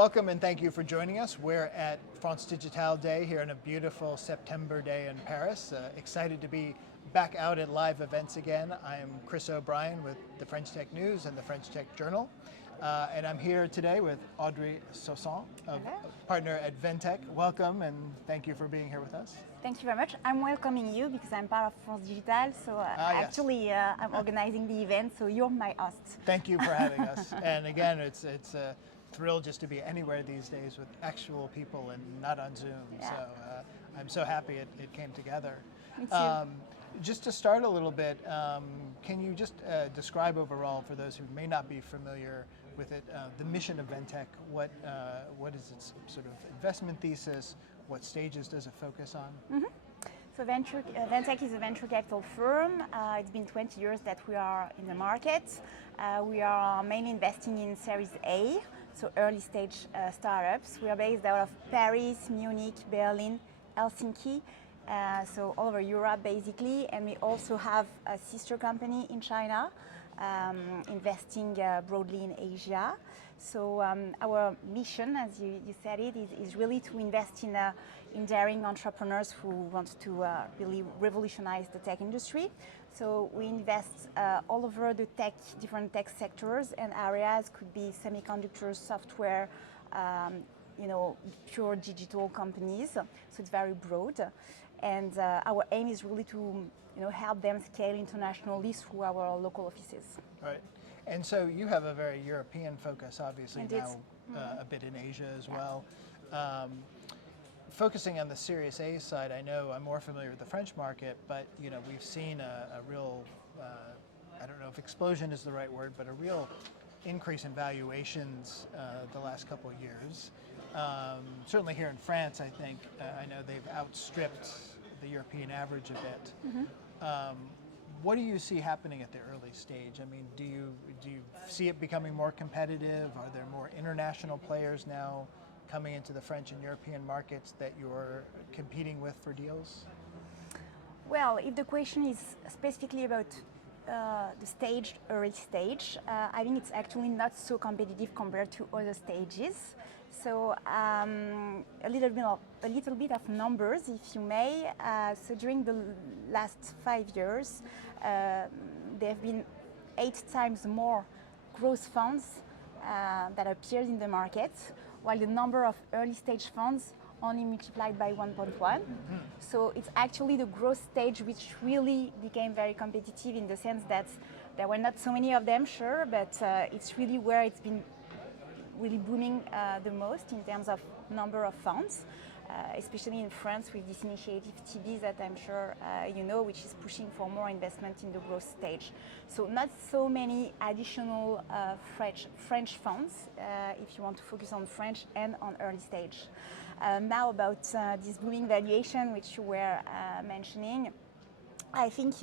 welcome and thank you for joining us. We're at France Digital Day here on a beautiful September day in Paris. Excited to be back out at live events again. I'm Chris O'Brien with the French Tech News and the French Tech Journal. And I'm here today with Audrey Saussan, a partner at Ventec. Welcome and thank you for being here with us. Thank you very much. I'm welcoming you because I'm part of France Digital, so actually I'm organizing the event, so you're my host. Thank you for having us. And again, it's a thrill just to be anywhere these days with actual people and not on Zoom. Yeah. So I'm so happy it came together. Me too. Just to start a little bit, can you just describe overall, for those who may not be familiar with it, the mission of Ventec? What is its sort of investment thesis? What stages does it focus on? Mm-hmm. So Ventec is a venture capital firm. It's been 20 years that we are in the market. We are mainly investing in Series A, so early stage startups. We are based out of Paris, Munich, Berlin, Helsinki, so all over Europe basically, and we also have a sister company in China, investing broadly in Asia. So our mission, as you said it, is really to invest in daring entrepreneurs who want to really revolutionize the tech industry. So we invest all over the different tech sectors and areas. Could be semiconductors, software, pure digital companies. So it's very broad. And our aim is really to help them scale internationally through our local offices. Right. And so you have a very European focus, obviously. Indeed. Now a bit in Asia as well. Focusing on the Series A side, I know I'm more familiar with the French market, but we've seen a real, I don't know if explosion is the right word, but a real increase in valuations the last couple of years. Certainly here in France, I think, I know they've outstripped the European average a bit. Mm-hmm. What do you see happening at the early stage? I mean, do you see it becoming more competitive? Are there more international players now coming into the French and European markets that you're competing with for deals? Well, if the question is specifically about the early stage, I think it's actually not so competitive compared to other stages. So a little bit of numbers, if you may. So during the last 5 years, there have been 8 times more growth funds that appeared in the market, while the number of early stage funds only multiplied by 1.1. Mm-hmm. So it's actually the growth stage which really became very competitive, in the sense that there were not so many of them, sure, but it's really where it's been really booming the most in terms of number of funds, especially in France with this initiative TB that I'm sure which is pushing for more investment in the growth stage. So not so many additional French funds, if you want to focus on French and on early stage. Now about this booming valuation which you were mentioning, I think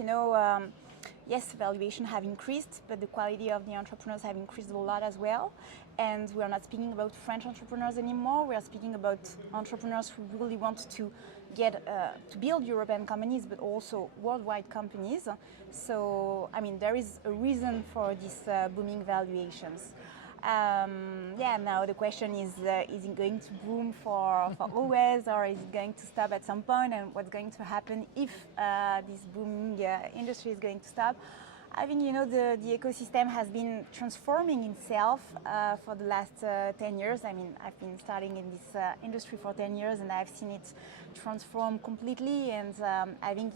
yes, valuation have increased, but the quality of the entrepreneurs have increased a lot as well. And we are not speaking about French entrepreneurs anymore. We are speaking about entrepreneurs who really want to to build European companies, but also worldwide companies. So, I mean, there is a reason for these booming valuations. Now the question is it going to boom for always, or is it going to stop at some point, and what's going to happen if this booming industry is going to stop? I think the ecosystem has been transforming itself for the last 10 years. I mean, I've been starting in this industry for 10 years, and I've seen it transform completely, and I think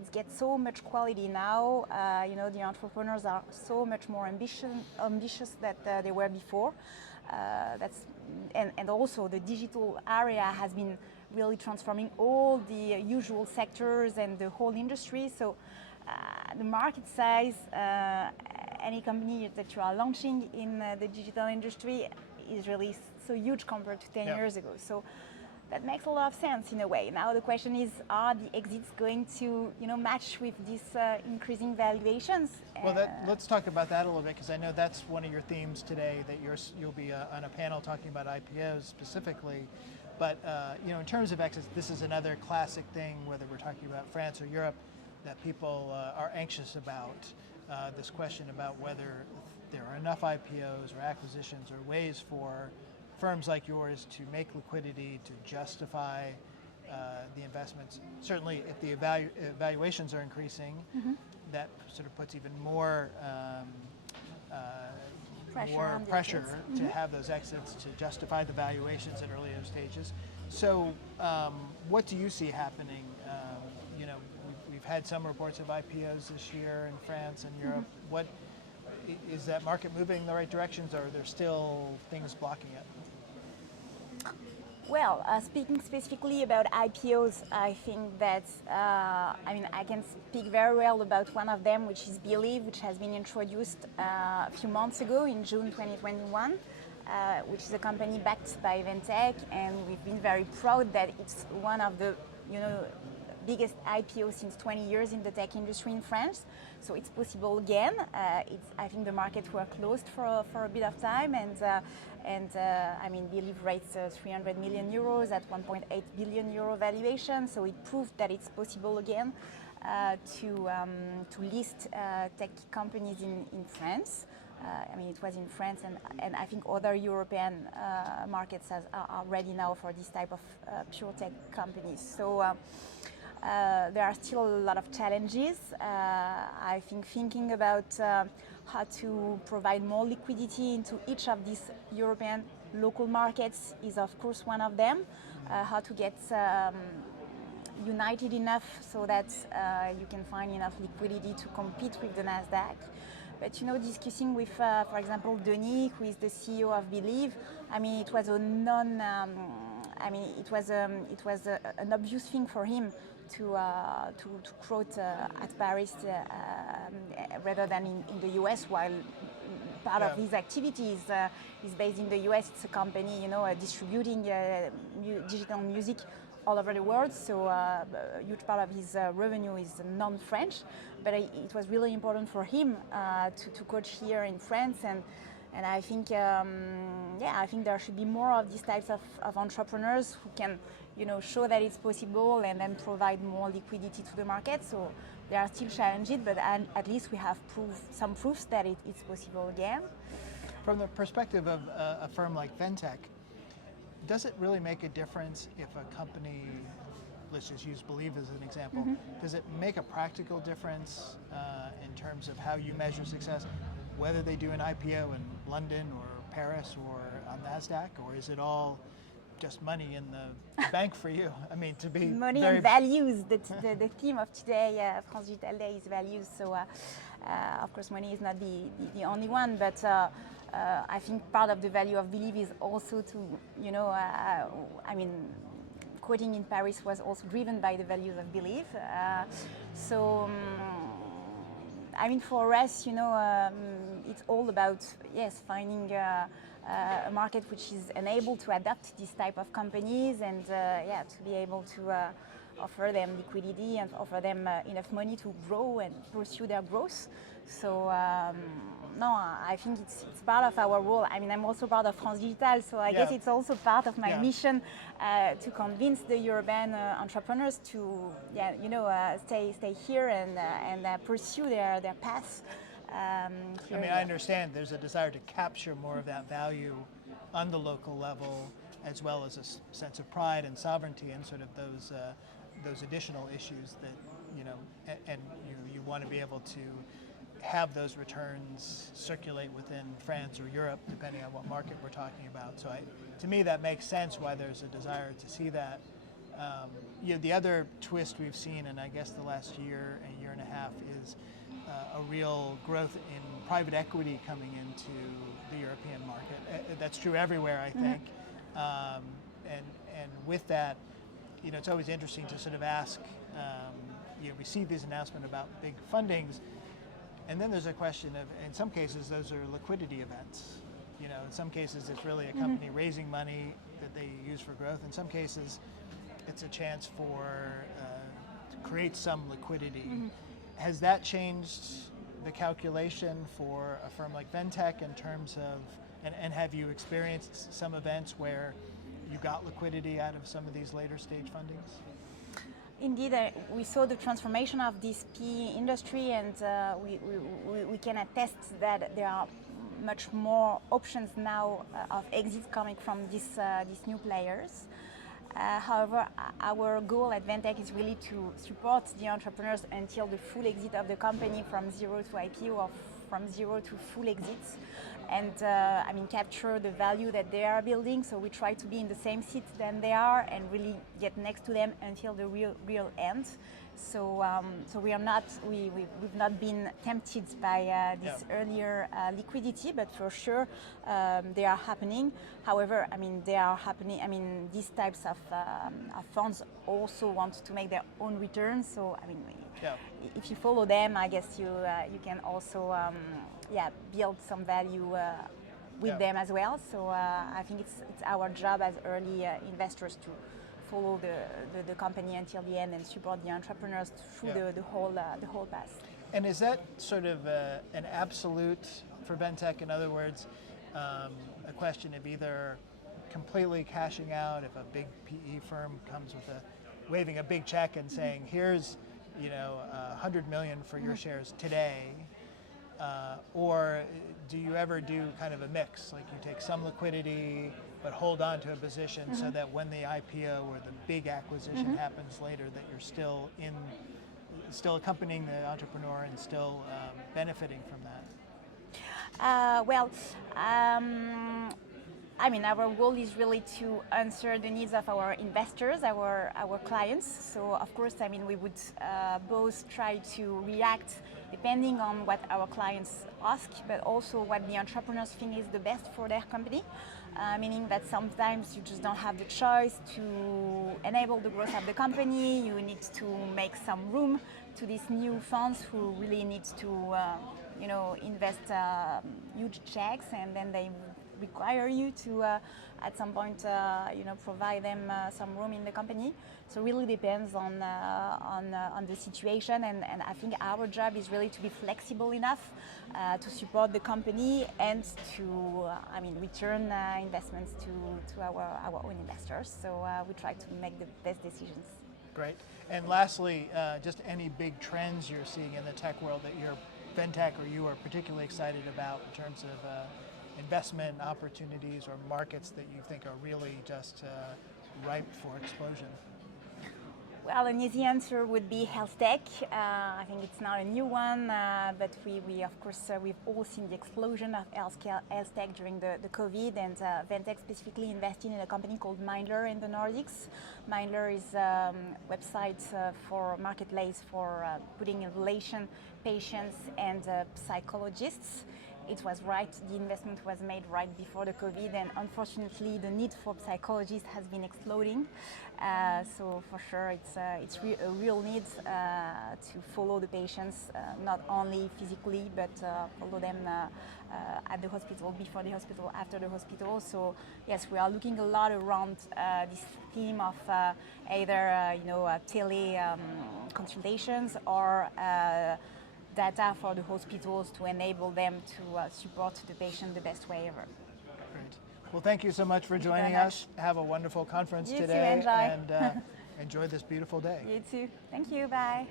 it gets so much quality now. The entrepreneurs are so much more ambitious than they were before. And also the digital area has been really transforming all the usual sectors and the whole industry. So the market size, any company that you are launching in the digital industry is really so huge compared to 10 years ago. So that makes a lot of sense in a way. Now the question is, are the exits going to match with these increasing valuations? Well, let's talk about that a little bit, because I know that's one of your themes today, that you'll be on a panel talking about IPOs specifically. But in terms of exits, this is another classic thing, whether we're talking about France or Europe, that people are anxious about. This question about whether there are enough IPOs or acquisitions or ways for firms like yours to make liquidity, to justify the investments. Certainly, if the valuations are increasing, that sort of puts even more pressure to have those exits to justify the valuations at earlier stages. So, what do you see happening? You know, we've had some reports of IPOs this year in France and Europe. What is that market moving in the right directions, or are there still things blocking it? Well, speaking specifically about IPOs, I think that, I can speak very well about one of them, which is Believe, which has been introduced a few months ago in June 2021, which is a company backed by Ventec, and we've been very proud that it's one of the, biggest IPO since 20 years in the tech industry in France. So it's possible again. I think the markets were closed for a bit of time, and Believe raised 300 million euros at 1.8 billion euro valuation. So it proved that it's possible again to list tech companies in France. It was in France, and I think other European markets are ready now for this type of pure tech companies. So there are still a lot of challenges. I think thinking about how to provide more liquidity into each of these European local markets is of course one of them. How to get united enough so that you can find enough liquidity to compete with the Nasdaq. But discussing with, for example, Denis, who is the CEO of Believe, it was an obvious thing for him to quote at Paris rather than in the US, while part of his activities is based in the US. It's a company, distributing digital music all over the world, so a huge part of his revenue is non-French, but it was really important for him to coach here in France, and I think I think there should be more of these types of entrepreneurs who can show that it's possible and then provide more liquidity to the market. So there are still challenges, but at least we have some proofs that it's possible again. From the perspective of a firm like Ventec, does it really make a difference if a company, let's just use Believe as an example, does it make a practical difference in terms of how you measure success, whether they do an IPO in London or Paris or on NASDAQ, or is it all just money in the bank for you? To be money and values. The theme of today, France Digital Day, is values. So of course money is not the only one, but I think part of the value of Believe is also to, quoting in Paris was also driven by the values of Believe. For us, it's all about, finding a market which is enabled to adapt this type of companies, and to be able to offer them liquidity and offer them enough money to grow and pursue their growth. So I think it's part of our role. I'm also part of France Digital, so I guess it's also part of my mission to convince the European entrepreneurs to stay here and pursue their path. I understand there's a desire to capture more of that value on the local level, as well as a sense of pride and sovereignty and sort of those additional issues that and you want to be able to have those returns circulate within France or Europe, depending on what market we're talking about. So to me, that makes sense why there's a desire to see that. The other twist we've seen, and I guess the last year and a half, is a real growth in private equity coming into the European market. That's true everywhere, I think. And with that, it's always interesting to sort of ask, we see these announcements about big fundings, and then there's a question of, in some cases, those are liquidity events. In some cases, it's really a company raising money that they use for growth. In some cases, it's a chance to create some liquidity. Has that changed the calculation for a firm like Ventec in terms of, and have you experienced some events where you got liquidity out of some of these later stage fundings? Indeed, we saw the transformation of this PE industry, and we can attest that there are much more options now of exits coming from these new players. However, our goal at Ventec is really to support the entrepreneurs until the full exit of the company, from zero to IPO or from zero to full exits, and capture the value that they are building. So we try to be in the same seat than they are and really get next to them until the real end. So we've not been tempted by this earlier liquidity, but for sure they are happening. However, they are happening. These types of funds also want to make their own returns. So if you follow them, I guess you can also build some value with them as well. So I think it's our job as early investors to follow the company until the end and support the entrepreneurs through the whole path. And is that sort of an absolute for Ventec? In other words, a question of either completely cashing out if a big PE firm comes with waving a big check and saying, here's $100 million for your shares today, or do you ever do kind of a mix, like you take some liquidity but hold on to a position so that when the IPO or the big acquisition happens later, that you're still accompanying the entrepreneur and still benefiting from that? Our goal is really to answer the needs of our investors, our clients. So of course, we would both try to react depending on what our clients ask, but also what the entrepreneurs think is the best for their company. Meaning that sometimes you just don't have the choice to enable the growth of the company. You need to make some room to these new funds who really need to invest huge checks, and then they require you to at some point provide them some room in the company. So really depends on the situation, and I think our job is really to be flexible enough to support the company and to return investments to our own investors. So we try to make the best decisions. Great. And lastly, just any big trends you're seeing in the tech world that Ventec or you are particularly excited about in terms of investment opportunities or markets that you think are really just ripe for explosion? Well, an easy answer would be health tech. I think it's not a new one, but we of course, we've all seen the explosion of health tech during the COVID, and Ventec specifically invested in a company called Mindler in the Nordics. Mindler is a website for marketplace for putting in relation patients and psychologists. It was the investment was made right before the COVID, and unfortunately the need for psychologists has been exploding. So for sure it's a real need to follow the patients, not only physically, but follow them at the hospital, before the hospital, after the hospital. So yes, we are looking a lot around this theme of either tele consultations or data for the hospitals to enable them to support the patient the best way ever. Great. Well, thank you so much for joining us. Have a wonderful conference you today, too, enjoy. and enjoy this beautiful day. You too. Thank you. Bye.